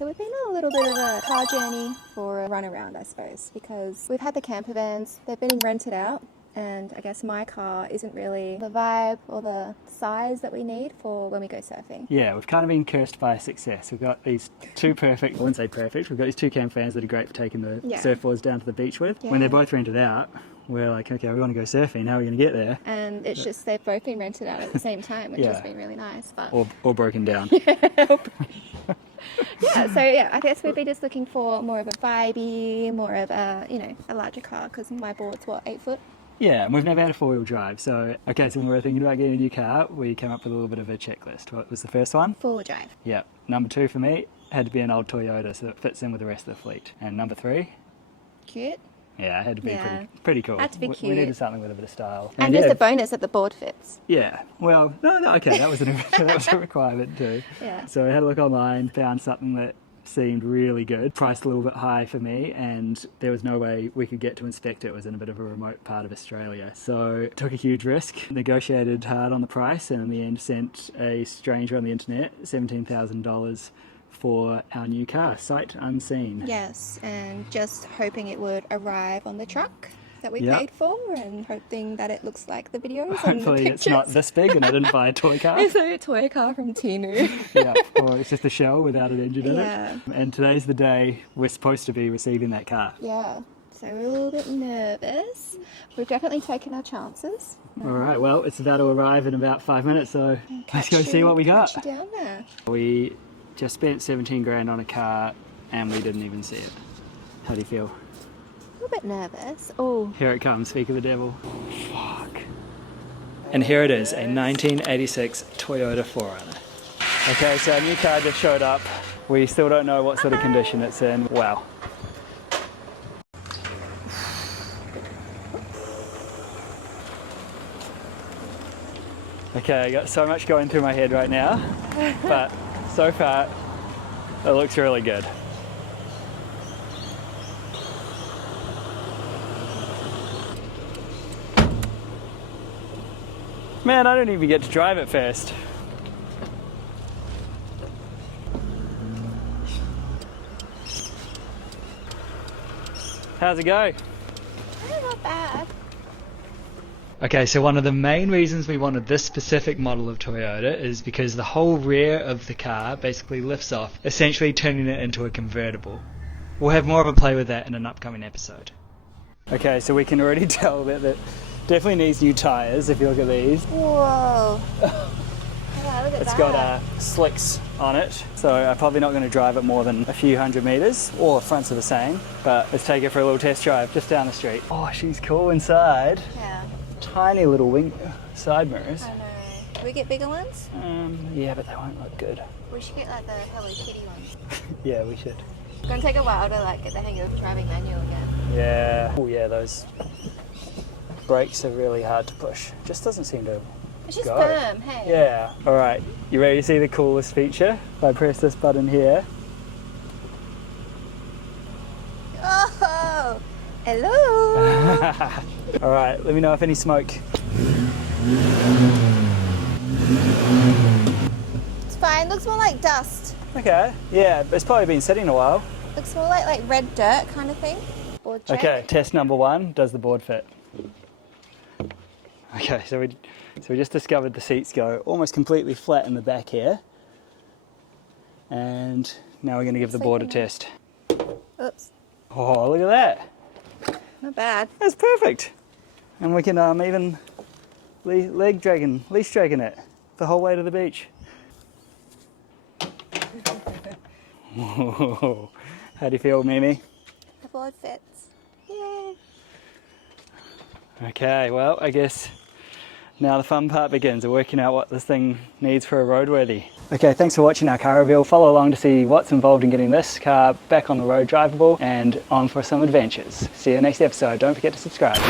So we've been on a little bit of a car journey for a run around, I suppose, because we've had the camper vans, they've been rented out, and I guess my car isn't really the vibe or the size that we need for when we go surfing. Yeah, we've kind of been cursed by success. We've got these two perfect, I wouldn't say perfect, we've got these two camper vans that are great for taking the surfboards down to the beach with. Yeah. When they're both rented out, we're like, okay, we want to go surfing, how are we going to get there? And it's just they've both been rented out at the same time, which has been really nice. But Or broken down. So I guess we'd be just looking for more of a vibey, more of a, a larger car, because my board's, 8 foot? Yeah, and we've never had a four-wheel drive, so when we were thinking about getting a new car, we came up with a little bit of a checklist. What was the first one? 4-wheel drive. Yeah. Number 2 for me had to be an old Toyota, so it fits in with the rest of the fleet. And number 3? Cute. Yeah, it had to be pretty cool. Had to be cute. We needed something with a bit of style. And just a bonus that the board fits. Yeah, well, no, okay, that was a requirement too. Yeah. So I had a look online, found something that seemed really good, priced a little bit high for me, and there was no way we could get to inspect it. It was in a bit of a remote part of Australia. So took a huge risk, negotiated hard on the price, and in the end sent a stranger on the internet $17,000 for our new car, sight unseen. Yes, and just hoping it would arrive on the truck that we paid for, and hoping that it looks like the videos. Hopefully it's not this big and I didn't buy a toy car. It's a toy car from Tinu. Yeah, or it's just a shell without an engine in it. And today's the day we're supposed to be receiving that car. Yeah, so we're a little bit nervous. We've definitely taken our chances. Alright, well, it's about to arrive in about 5 minutes, so let's go see what we got. Catch you down there. We just spent 17 grand on a car and we didn't even see it. How do you feel? A little bit nervous. Oh, here it comes, speak of the devil. Fuck. And here it is, a 1986 Toyota 4Runner. Okay, so our new car just showed up. We still don't know what sort of condition it's in. Wow. Okay, I got so much going through my head right now, but so far it looks really good. Man, I don't even get to drive it first. How's it go? not bad. Okay, so one of the main reasons we wanted this specific model of Toyota is because the whole rear of the car basically lifts off, essentially turning it into a convertible. We'll have more of a play with that in an upcoming episode. Okay, so we can already tell that it definitely needs new tyres if you look at these. Whoa. Yeah, look at It's that. got slicks on it, so I'm probably not going to drive it more than a few hundred metres. All the fronts are the same, but let's take it for a little test drive just down the street. Oh, she's cool inside. Yeah. Tiny little wing side mirrors. I know. Can we get bigger ones? Yeah, but they won't look good. We should get like the Hello Kitty ones. Yeah, we should. It's gonna take a while to like get the hang of driving manual again. Yeah. Oh yeah, those brakes are really hard to push. Just doesn't seem to It's just go. firm, hey? Yeah. All right. You ready to see the coolest feature? If I press this button here. Oh! Hello! All right. Let me know if any smoke. It's fine. Looks more like dust. Okay. Yeah, it's probably been sitting a while. Looks more like red dirt kind of thing. Board check. Okay. Test number 1. Does the board fit? Okay. So we just discovered the seats go almost completely flat in the back here. And now we're going to give the board a test. Oops. Oh, look at that. Not bad. That's perfect. And we can even leash dragging it the whole way to the beach. Whoa. How do you feel, Mimi? The board fits. Yay. Okay, well, I guess now the fun part begins, of working out what this thing needs for a roadworthy. Okay, thanks for watching our car reveal. Follow along to see what's involved in getting this car back on the road drivable and on for some adventures. See you next episode. Don't forget to subscribe.